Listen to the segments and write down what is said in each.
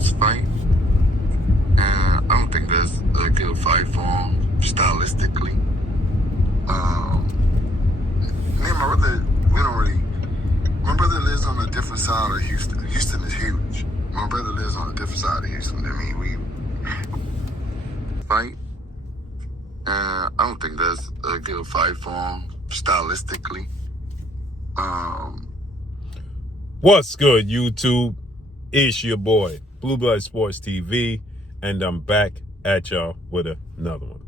Boots fight. And I don't think that's a good fight for him, stylistically. Me and my brother, my brother lives on a different side of Houston. Houston is huge. My brother lives on a different side of Houston than me. We fight. And I don't think that's a good fight for him, stylistically. What's good, YouTube? It's your boy, Blue Blood Sports TV, and I'm back at y'all with another one.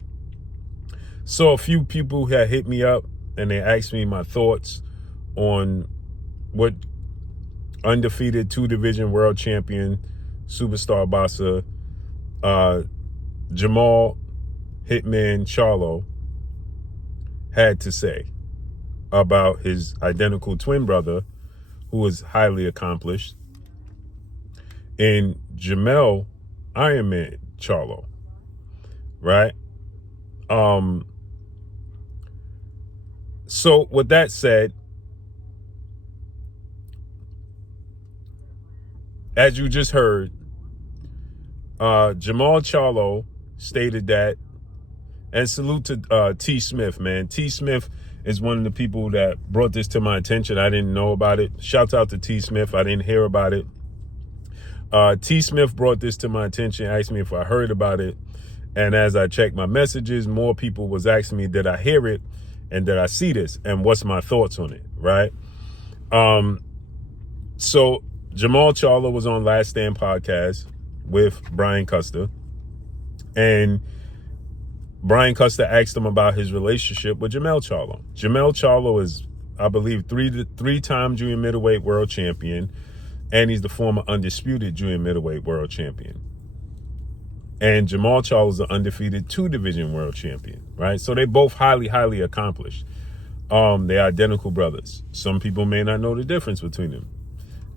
So a few people had hit me up and they asked me my thoughts on what undefeated 2-division world champion, superstar boxer, Jermall Hitman Charlo had to say about his identical twin brother, who is highly accomplished, and Jermell Iron Man Charlo, right? So with that said, as you just heard, Jermall Charlo stated that, and salute to T. Smith, man. T. Smith is one of the people that brought this to my attention. I didn't know about it. Shouts out to T. Smith. I didn't hear about it. T. Smith brought this to my attention, asked me if I heard about it. And as I checked my messages, more people was asking me, did I hear it? And did I see this? And what's my thoughts on it, right? So Jermall Charlo was on Last Stand podcast with Brian Custer. And Brian Custer asked him about his relationship with Jermell Charlo. Jermell Charlo is, I believe, three-time junior middleweight world champion, and he's the former undisputed junior middleweight world champion. And Jermall Charlo is an undefeated 2-division world champion, right? So they both highly, highly accomplished. They're identical brothers. Some people may not know the difference between them.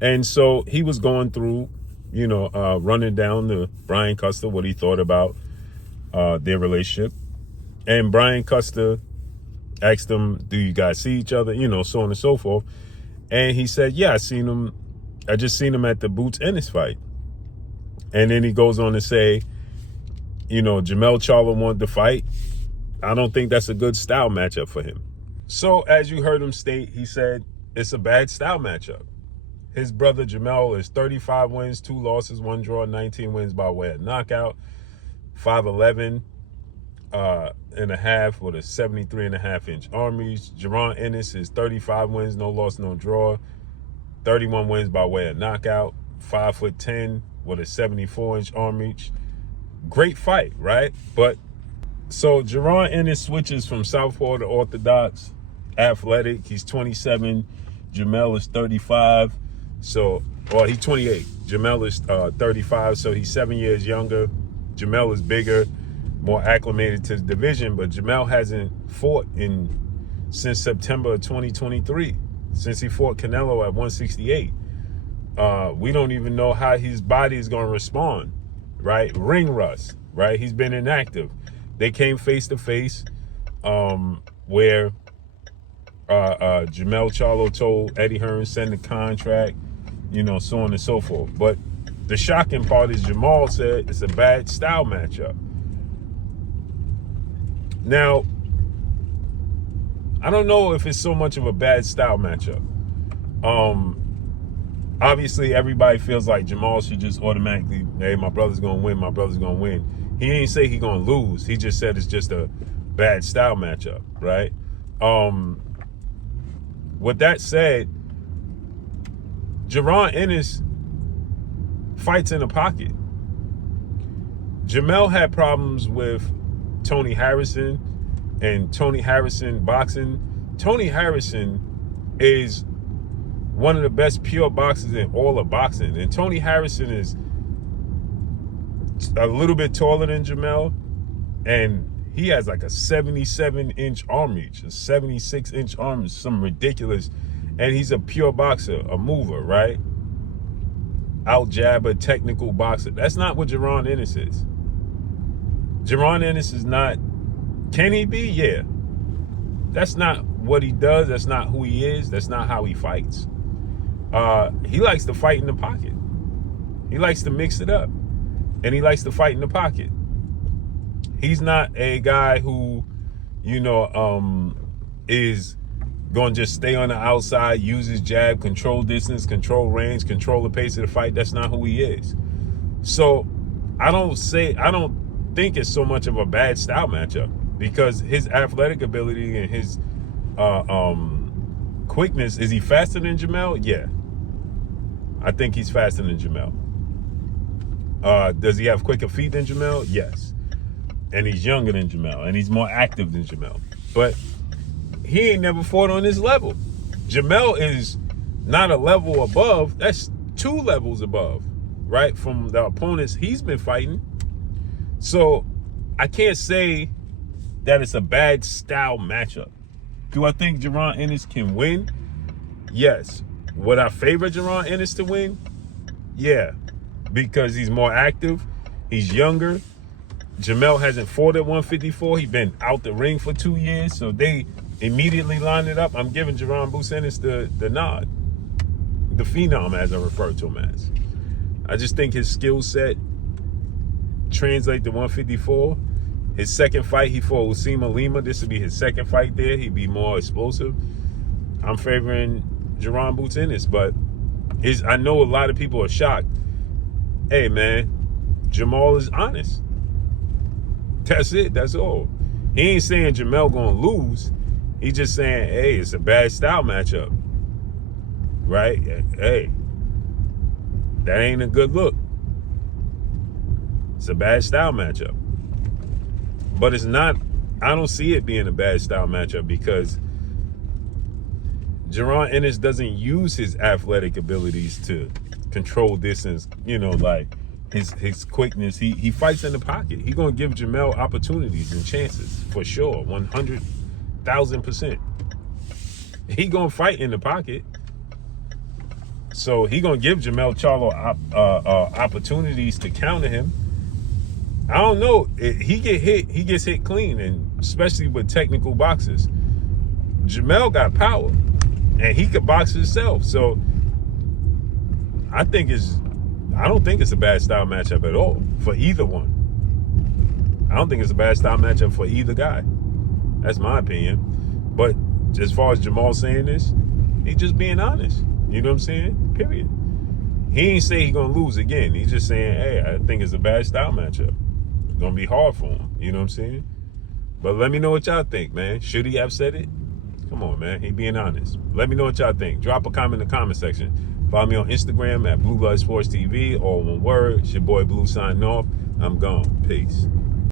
And so he was going through, running down to Brian Custer what he thought about their relationship. And Brian Custer asked him, do you guys see each other? So on and so forth. And he said, yeah, I just seen him at the Boots Ennis fight. And then he goes on to say, Jermell Charlo wanted to fight. I don't think that's a good style matchup for him. So as you heard him state, he said it's a bad style matchup. His brother Jermell is 35 wins, 2 losses, 1 draw, 19 wins by way of knockout, 5'11" and a half with a 73.5-inch arm reach. Jaron Ennis is 35 wins, no loss, no draw, 31 wins by way of knockout, 5'10" with a 74-inch arm reach. Great fight, right? But so Jaron Ennis switches from southpaw to orthodox, athletic. He's 27. Jermell is 35. He's 28. Jermell is 35, so he's 7 years younger. Jermell is bigger, more acclimated to the division, but Jermell hasn't fought since September of 2023, since he fought Canelo at 168. We don't even know how his body is going to respond, right? Ring rust, right? He's been inactive. They came face to face, where Jermell Charlo told Eddie Hearn send the contract, so on and so forth. But the shocking part is Jermall said it's a bad style matchup. Now, I don't know if it's so much of a bad style matchup. Obviously, everybody feels like Jermall should just automatically, hey, my brother's going to win. He ain't say he going to lose. He just said it's just a bad style matchup, right? With that said, Jaron Ennis fights in the pocket. Jermell had problems with Tony Harrison and Tony Harrison boxing. Tony Harrison is one of the best pure boxers in all of boxing. And Tony Harrison is a little bit taller than Jermell, and he has like a 77-inch arm reach, a 76-inch arm, some ridiculous. And he's a pure boxer, a mover, right? Out jabber, technical boxer. That's not what Jaron Ennis is. Jaron Ennis is not. Can he be? Yeah. That's not what he does. That's not who he is. That's not how he fights. He likes to fight in the pocket. He likes to mix it up. And he likes to fight in the pocket. He's not a guy who, is going to just stay on the outside, use his jab, control distance, control range, control the pace of the fight. That's not who he is. So I don't think it's so much of a bad style matchup because his athletic ability and his quickness. Is he faster than Jermell? Yeah. I think he's faster than Jermell. Does he have quicker feet than Jermell? Yes. And he's younger than Jermell, and he's more active than Jermell. But he ain't never fought on this level. Jermell is not a level above. That's 2 levels above, right, from the opponents he's been fighting. So I can't say that it's a bad style matchup. Do I think Jaron Ennis can win? Yes. Would I favor Jaron Ennis to win? Yeah. Because he's more active. He's younger. Jermell hasn't fought at 154. He's been out the ring for 2 years. So they immediately line it up. I'm giving Jaron Ennis the nod. The phenom, as I refer to him as. I just think his skill set translates to 154. His second fight, he fought Usima Lima. This would be his second fight there. He'd be more explosive. I'm favoring Jaron Ennis, but I know a lot of people are shocked. Hey, man, Jermall is honest. That's it. That's all. He ain't saying Jermell gonna lose. He's just saying, hey, it's a bad style matchup. Right? Hey, that ain't a good look. It's a bad style matchup. But it's not, I don't see it being a bad style matchup because Jaron Ennis doesn't use his athletic abilities to control distance, like his quickness. He fights in the pocket. He's going to give Jermell opportunities and chances for sure, 100,000%. He going to fight in the pocket. So he going to give Charlo opportunities to counter him. I don't know. He gets hit clean, and especially with technical boxers. Jermell got power, and he could box himself. So I don't think it's a bad style matchup at all for either one. I don't think it's a bad style matchup for either guy. That's my opinion. But as far as Jermall saying this, he's just being honest. You know what I'm saying? Period. He ain't say he's gonna lose again. He's just saying, hey, I think it's a bad style matchup. It's gonna be hard for him. You know what I'm saying? But let me know what y'all think, man. Should he have said it? Come on, man. He being honest. Let me know what y'all think. Drop a comment in the comment section. Follow me on Instagram at Blue Blood Sports TV. All one word. It's your boy Blue signing off. I'm gone. Peace.